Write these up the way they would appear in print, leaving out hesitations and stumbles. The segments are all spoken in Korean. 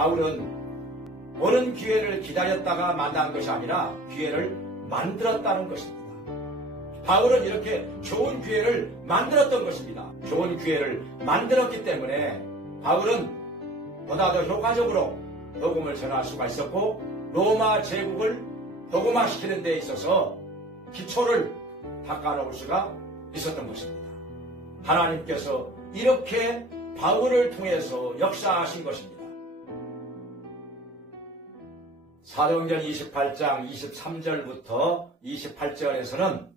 바울은 오는 기회를 기다렸다가 만난 것이 아니라 기회를 만들었다는 것입니다. 바울은 이렇게 좋은 기회를 만들었던 것입니다. 좋은 기회를 만들었기 때문에 바울은 보다 더 효과적으로 복음을 전할 수가 있었고 로마 제국을 복음화시키는 데 있어서 기초를 닦아놓을 수가 있었던 것입니다. 하나님께서 이렇게 바울을 통해서 역사하신 것입니다. 사도행전 28장 23절부터 28절에서는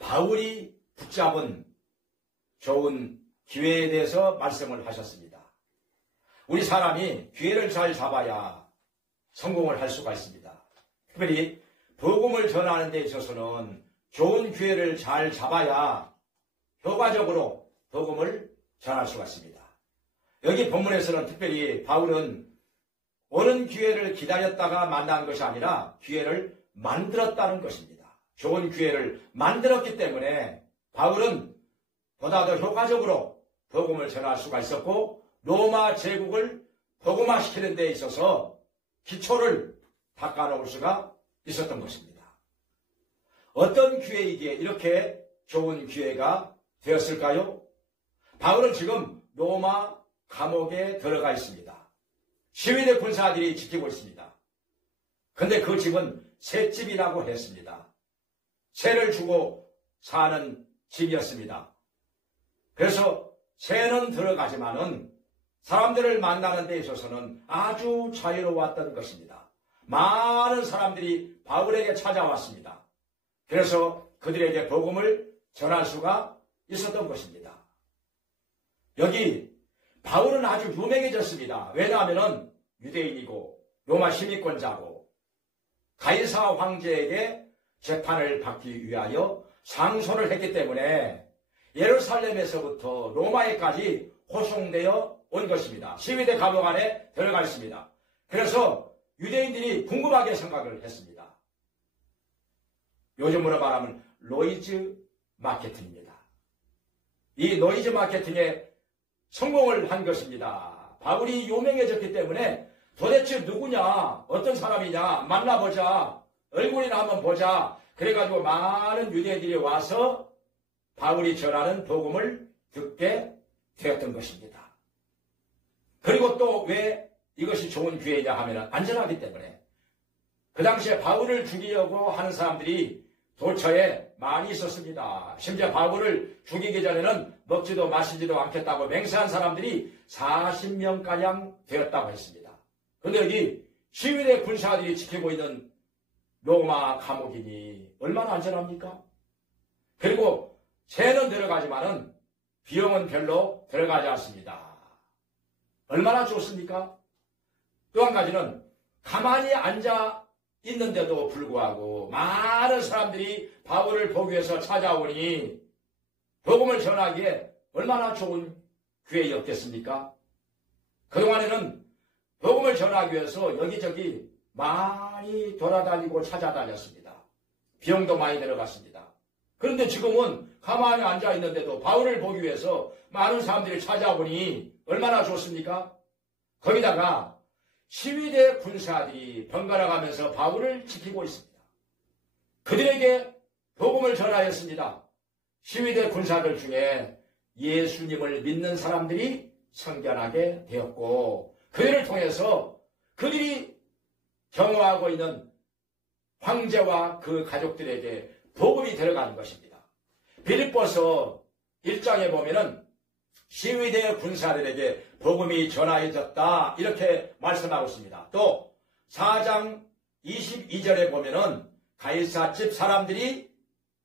바울이 붙잡은 좋은 기회에 대해서 말씀을 하셨습니다. 우리 사람이 기회를 잘 잡아야 성공을 할 수가 있습니다. 특별히 복음을 전하는 데 있어서는 좋은 기회를 잘 잡아야 효과적으로 복음을 전할 수가 있습니다. 여기 본문에서는 특별히 바울은 오는 기회를 기다렸다가 만난 것이 아니라 기회를 만들었다는 것입니다. 좋은 기회를 만들었기 때문에 바울은 보다 더 효과적으로 복음을 전할 수가 있었고 로마 제국을 복음화시키는 데 있어서 기초를 닦아놓을 수가 있었던 것입니다. 어떤 기회이기에 이렇게 좋은 기회가 되었을까요? 바울은 지금 로마 감옥에 들어가 있습니다. 시위대 군사들이 지키고 있습니다. 근데 그 집은 셋집이라고 했습니다. 세를 주고 사는 집이었습니다. 그래서 세는 들어가지만은 사람들을 만나는 데 있어서는 아주 자유로웠던 것입니다. 많은 사람들이 바울에게 찾아왔습니다. 그래서 그들에게 복음을 전할 수가 있었던 것입니다. 여기 바울은 아주 유명해졌습니다. 왜냐하면 유대인이고 로마 시민권자고 가이사 황제에게 재판을 받기 위하여 상소를 했기 때문에 예루살렘에서부터 로마에까지 호송되어 온 것입니다. 시위대 감옥 안에 들어가 있습니다. 그래서 유대인들이 궁금하게 생각을 했습니다. 요즘으로 말하면 노이즈 마케팅입니다. 이 노이즈 마케팅에 성공을 한 것입니다. 바울이 유명해졌기 때문에 도대체 누구냐, 어떤 사람이냐, 만나보자, 얼굴이나 한번 보자. 그래가지고 많은 유대인들이 와서 바울이 전하는 복음을 듣게 되었던 것입니다. 그리고 또 왜 이것이 좋은 기회냐 하면 안전하기 때문에 그 당시에 바울을 죽이려고 하는 사람들이 도처에 많이 있었습니다. 심지어 바울을 죽이기 전에는 먹지도 마시지도 않겠다고 맹세한 사람들이 40명가량 되었다고 했습니다. 그런데 여기 시위대 군사들이 지키고 있는 로마 감옥이니 얼마나 안전합니까? 그리고 새는 들어가지만은 비용은 별로 들어가지 않습니다. 얼마나 좋습니까? 또 한 가지는 가만히 앉아 있는데도 불구하고 많은 사람들이 바울을 보기 위해서 찾아오니 복음을 전하기에 얼마나 좋은 기회였겠습니까? 그동안에는 복음을 전하기 위해서 여기저기 많이 돌아다니고 찾아다녔습니다. 비용도 많이 들어갔습니다. 그런데 지금은 가만히 앉아 있는데도 바울을 보기 위해서 많은 사람들이 찾아오니 얼마나 좋습니까? 거기다가 시위대 군사들이 번갈아 가면서 바울을 지키고 있습니다. 그들에게 복음을 전하였습니다. 시위대 군사들 중에 예수님을 믿는 사람들이 성견하게 되었고 그들을 통해서 그들이 경호하고 있는 황제와 그 가족들에게 복음이 들어가는 것입니다. 빌립보서 1장에 보면은 시위대 군사들에게 복음이 전하여졌다 이렇게 말씀하고 있습니다. 또 4장 22절에 보면은 가이사 집 사람들이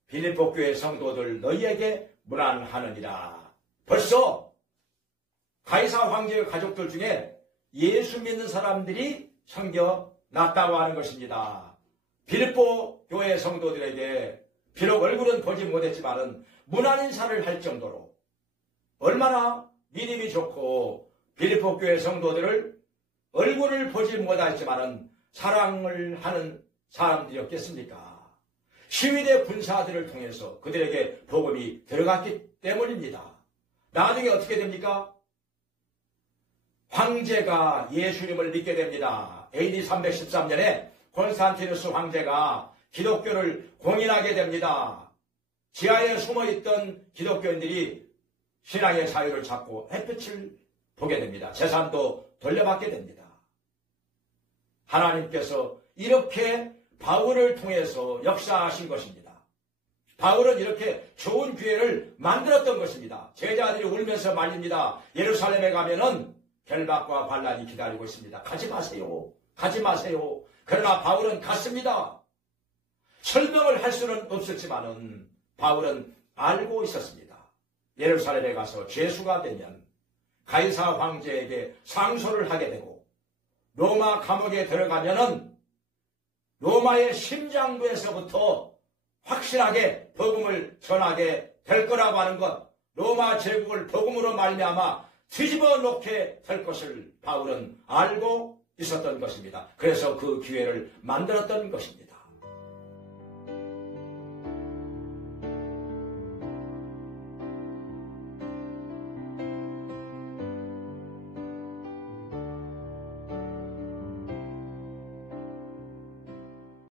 빌립보 교회 성도들 너희에게 문안하느니라. 벌써 가이사 황제의 가족들 중에 예수 믿는 사람들이 섬겨났다고 하는 것입니다. 빌립보 교회 성도들에게 비록 얼굴은 보지 못했지만은 문안 인사를 할 정도로 얼마나 믿음이 좋고 빌립보 교회 성도들을 얼굴을 보지 못했지만은 사랑을 하는 사람들이었겠습니까? 시위대 군사들을 통해서 그들에게 복음이 들어갔기 때문입니다. 나중에 어떻게 됩니까? 황제가 예수님을 믿게 됩니다. AD 313년에 콘스탄티누스 황제가 기독교를 공인하게 됩니다. 지하에 숨어있던 기독교인들이 신앙의 자유를 찾고 햇빛을 보게 됩니다. 재산도 돌려받게 됩니다. 하나님께서 이렇게 바울을 통해서 역사하신 것입니다. 바울은 이렇게 좋은 기회를 만들었던 것입니다. 제자들이 울면서 말립니다. 예루살렘에 가면은 결박과 반란이 기다리고 있습니다. 가지 마세요. 가지 마세요. 그러나 바울은 갔습니다. 설명을 할 수는 없었지만은 바울은 알고 있었습니다. 예루살렘에 가서 죄수가 되면 가이사 황제에게 상소를 하게 되고 로마 감옥에 들어가면은 로마의 심장부에서부터 확실하게 복음을 전하게 될 거라고 하는 것, 로마 제국을 복음으로 말미암아 뒤집어 놓게 될 것을 바울은 알고 있었던 것입니다. 그래서 그 기회를 만들었던 것입니다.